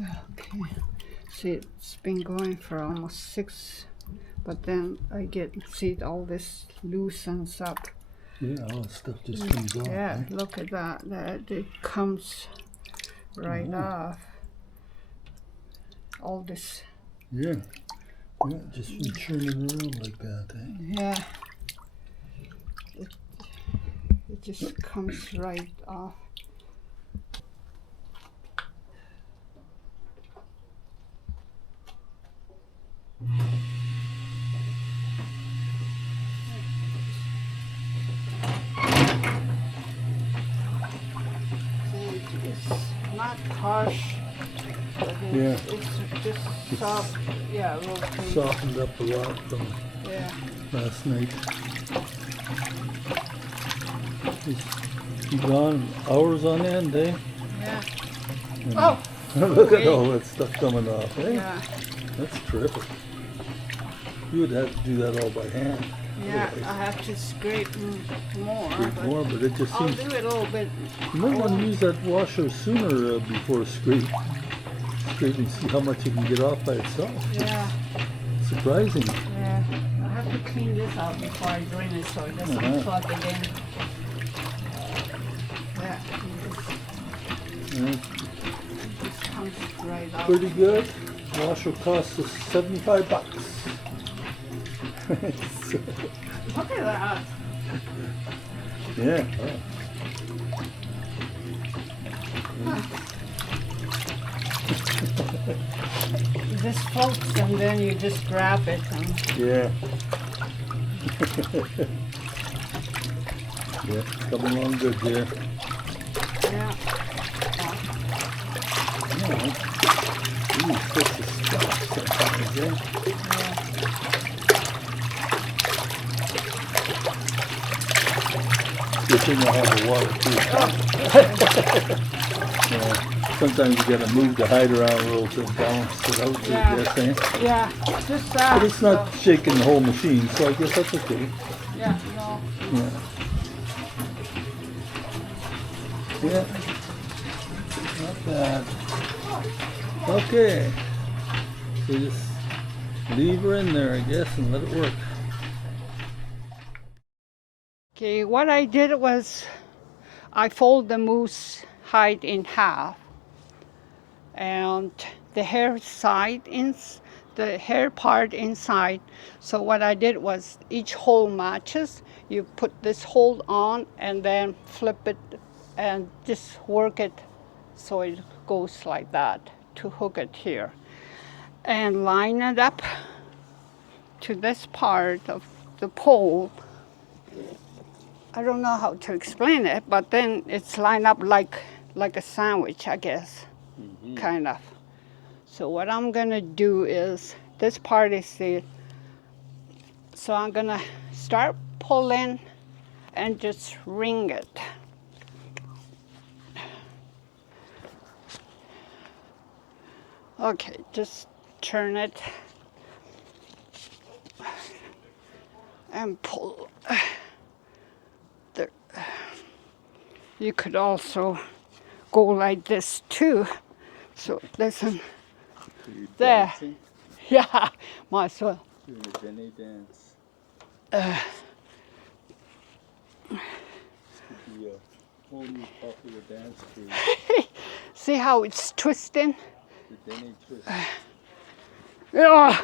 Okay. See, it's been going for almost 6, but then I see all this loosens up. Yeah, all the stuff just comes off. Yeah, Right? look at that. It comes right off. All this. Yeah. Yeah, just from churning around like that, eh? Yeah. It just comes right off. It's not harsh, but it's just soft. Yeah, rotate. Softened up a lot from last night. You gone hours on end, eh? Yeah. And look at all that stuff coming off, eh? Yeah. That's terrific. You would have to do that all by hand. Yeah, I have to scrape more. But it just seems. I'll do it a little bit. You might want to use that washer sooner before scraping. See how much you can get off by itself. Yeah. It's surprising. Yeah. I have to clean this out before I drain it so it doesn't plug again. Yeah. It just comes right out. Pretty good. Washer costs us $75. Look at that. Yeah. This floats and then you just grab it. Yeah. Yeah, coming along good there. Yeah. Ooh, such a stuff sometimes, eh? Good thing I have the water too. Yeah. Sometimes you gotta move the hide around a little to balance it out, I guess, eh? Yeah, just that. But it's not shaking the whole machine, so I guess that's okay. Yeah, no. Yeah. Yeah. Not bad. Okay. So just leave her in there, I guess, and let it work. Okay, what I did was I fold the moose hide in half, and the hair part inside. So what I did was each hole matches. You put this hole on and then flip it and just work it so it goes like that to hook it here. And line it up to this part of the pole. I don't know how to explain it, but then it's lined up like a sandwich, I guess, kind of. So what I'm gonna do is, this part is so I'm gonna start pulling and just wring it. Okay, just turn it and pull. There. You could also go like this too, so it doesn't. There. Dancing? Yeah, might as well. Doing a Jenny dance. This could be a whole new popular dance crew. See how it's twisting? The Denny twist. Yeah,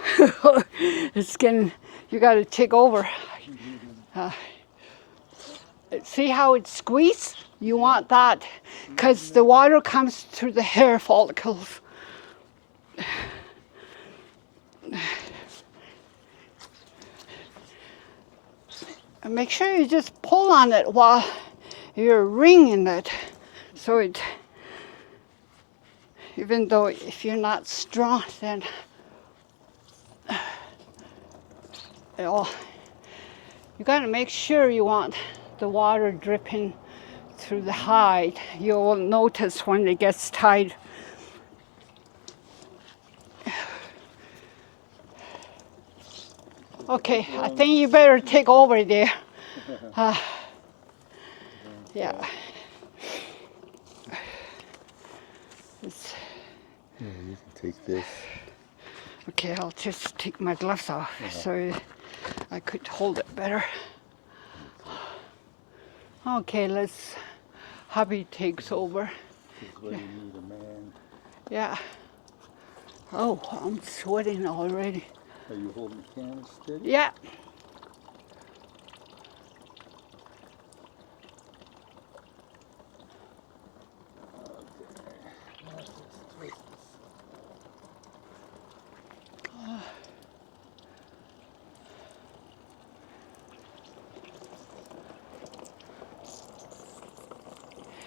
it's getting. You got to take over. See how it's squeezed? You want that, because the water comes through the hair follicles. And make sure you just pull on it while you're wringing it, so it. Even though if you're not strong, then you got to make sure you want the water dripping through the hide. You'll notice when it gets tight. Okay, I think you better take over there. Yeah. Yeah, you can take this. Okay, I'll just take my gloves off so I could hold it better. Okay, let's. Hubby takes over. This is where you need a man. Yeah. Oh, I'm sweating already. Are you holding the camera steady? Yeah.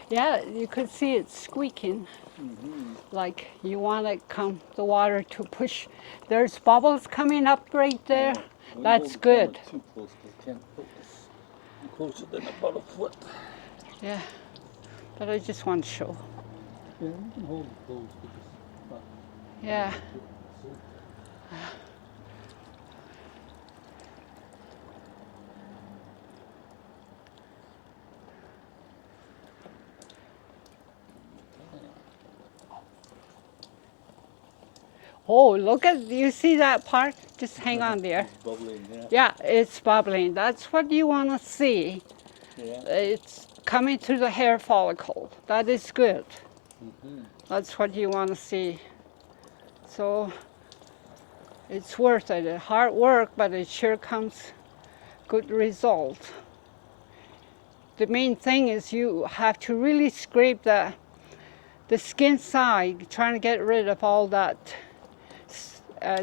Yeah, you could see it squeaking. Like you want the water to push. There's bubbles coming up right there. Don't That's hold the good. camera too close, 'cause I can't focus. I'm closer than about a foot. Yeah, but I just want to show. Yeah, you can hold it close because it's not. Yeah. Oh, look at, you see that part? Just hang on there. It's bubbling, yeah. Yeah, it's bubbling. That's what you want to see. Yeah. It's coming through the hair follicle. That is good. Mm-hmm. That's what you want to see. So it's worth it. It's hard work, but it sure comes good result. The main thing is you have to really scrape the skin side, trying to get rid of all that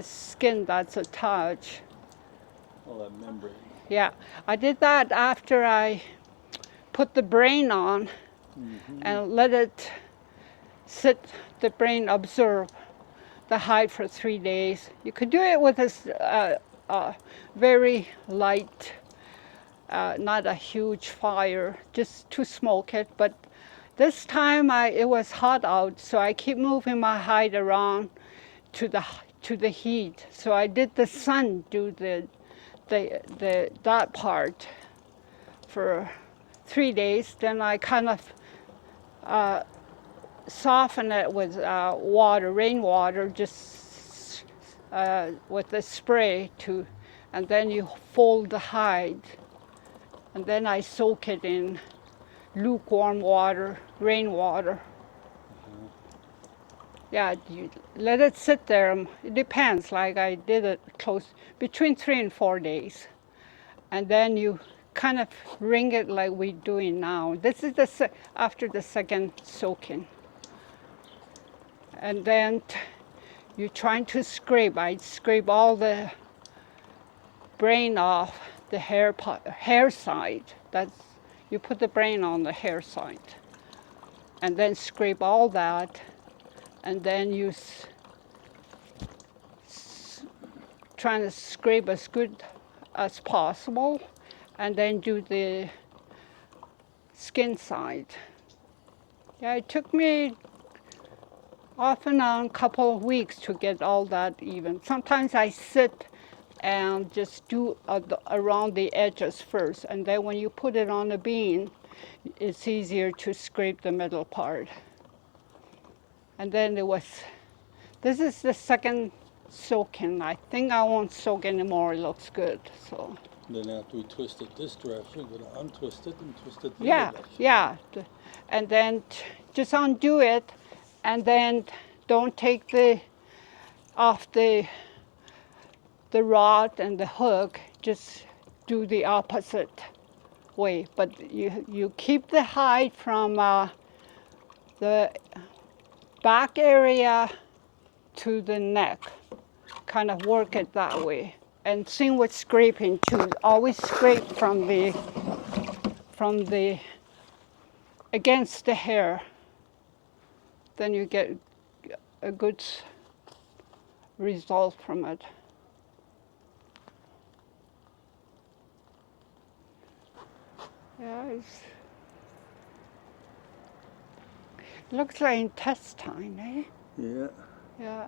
skin that's attached. All that membrane. Yeah, I did that after I put the brain on and let it sit, the brain absorb the hide for 3 days. You could do it with a very light, not a huge fire, just to smoke it. But this time it was hot out, so I keep moving my hide around to the heat. So I did the sun do that part for 3 days. Then I kind of soften it with water, rainwater, just with the spray and then you fold the hide. And then I soak it in lukewarm water, rainwater. Yeah, you let it sit there. It depends, like I did it close, between 3 and 4 days. And then you kind of wring it like we're doing now. This is after the second soaking. And then you're trying to scrape. I scrape all the brain off the hair side. You put the brain on the hair side. And then scrape all that. And then you trying to scrape as good as possible. And then do the skin side. Yeah, it took me off and on a couple of weeks to get all that even. Sometimes I sit and just do around the edges first, and then when you put it on the bean, it's easier to scrape the middle part. And then this is the second soaking. I think I won't soak anymore, it looks good, so. Then after we twist it this direction, we're gonna untwist it and twist it the Yeah, other direction. yeah. And then just undo it, and then don't take off the rod and the hook, just do the opposite way. But you keep the hide from the back area to the neck, kind of work it that way. And same with scraping too. Always scrape from the against the hair. Then you get a good result from it. Yeah, it looks like intestine, eh? Yeah. Yeah.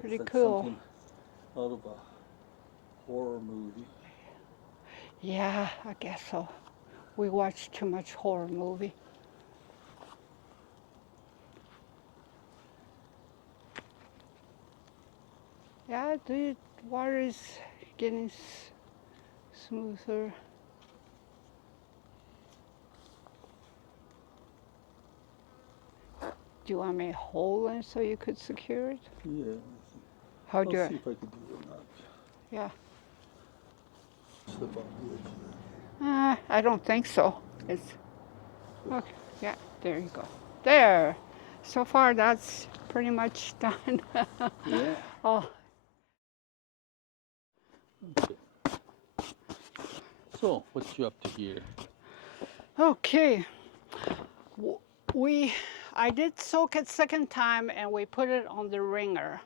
Pretty It's like cool. something out of a horror movie. Yeah, I guess so. We watch too much horror movie. Yeah, the water is getting smoother. Do you want me to hold it so you could secure it? Yeah. How I'll do see I? if I can do it or not. Yeah. Slip on the edge. I don't think so. It's okay. Yeah, there you go. There. So far, that's pretty much done. Yeah. Oh, Okay. So, what you up to here? okay. I did soak it second time, and we put it on the wringer.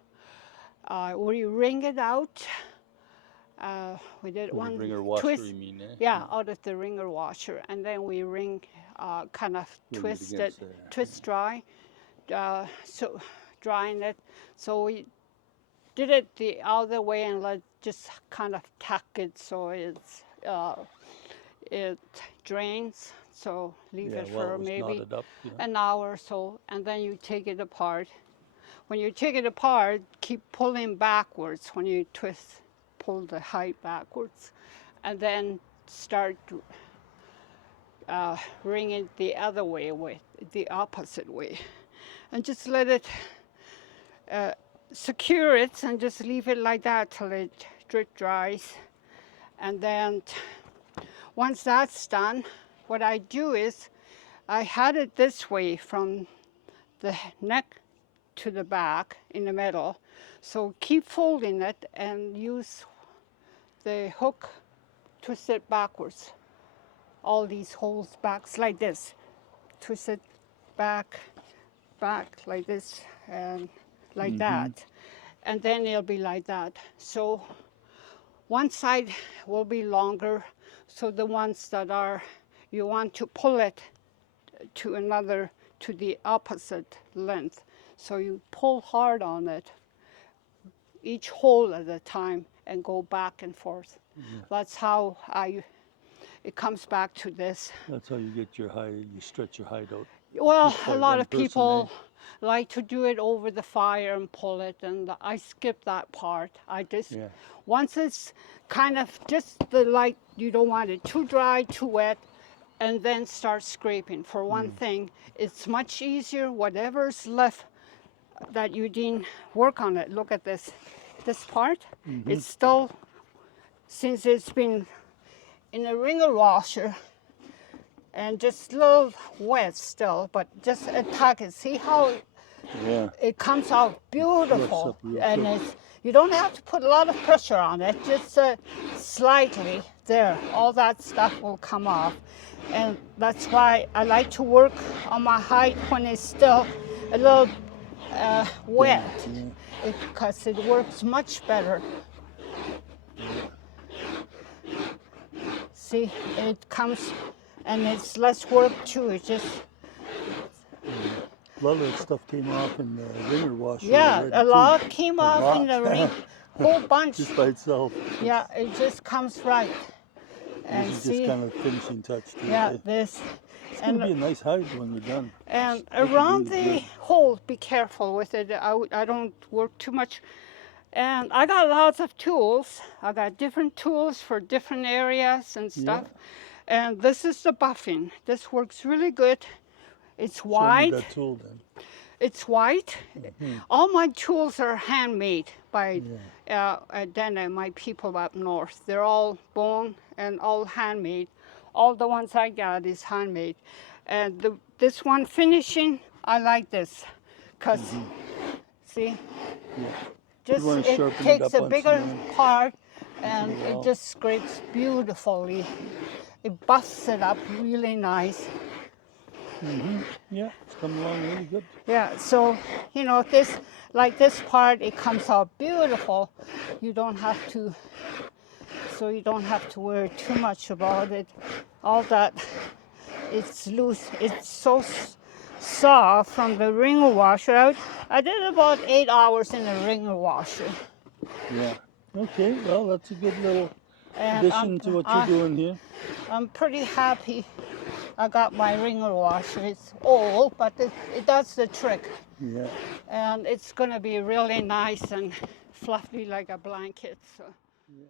We wring it out. We did one Wringer-washer, twist. you mean, eh? Yeah, out of the wringer washer, and then we kind of Wring it twist it, against there. twist dry, so drying it. So we did it the other way and just kind of tack it so it drains. So leave it well, for it was maybe knotted up, an hour or so, and then you take it apart. When you take it apart, keep pulling backwards when you pull the height backwards, and then start wringing the other way, the opposite way, and just let it secure it and just leave it like that till it drip dries. And then once that's done, what I do is I had it this way from the neck to the back in the middle. So keep folding it and use the hook, twist it backwards. All these holes back like this. Twist it back like this and like that. And then it'll be like that. So one side will be longer. So the ones that you want to pull it to the opposite length. So you pull hard on it, each hole at a time, and go back and forth. That's how it comes back to this. That's how you get you stretch your hide out. Well, Just a by lot one of person, people like to do it over the fire and pull it, and I skip that part. Once it's kind of just you don't want it too dry, too wet, and then start scraping. For one thing, it's much easier, whatever's left that you didn't work on it. Look at this part. It's still, since it's been in a wringer washer, and just a little wet still, but just attack it. See how it comes out beautiful. And you don't have to put a lot of pressure on it, just slightly. There, all that stuff will come off. And that's why I like to work on my hide when it's still a little wet, because it works much better. See, it comes, and it's less work too. It just a lot of that stuff came off in the wringer washer. Yeah, a lot came A off in lot. the ring, whole bunch. Just by itself. Yeah, it just comes right. And This is see, just kind of finishing touch to yeah, it. this. It's going to be a nice hide when we're done. And around the hole, be careful with it. I don't work too much. And I got lots of tools. I got different tools for different areas and stuff. And this is the buffing. This works really good. It's white. Show me that tool then. It's white. All my tools are handmade by Dana, my people up north. They're all bone and all handmade. All the ones I got is handmade. And this one finishing, I like this, because see, just it takes a bigger part and it just scrapes beautifully. It buffs it up really nice. Yeah, it's coming along really good. Yeah, so this part, it comes out beautiful. You don't have to worry too much about it. All that, it's loose. It's so soft from the wringer washer. I did about 8 hours in the wringer washer. Yeah. Okay. Well, that's a good little addition to what you're doing here. I'm pretty happy. I got my wringer washer. It's old, but it does the trick. Yeah. And it's going to be really nice and fluffy like a blanket. So. Yeah.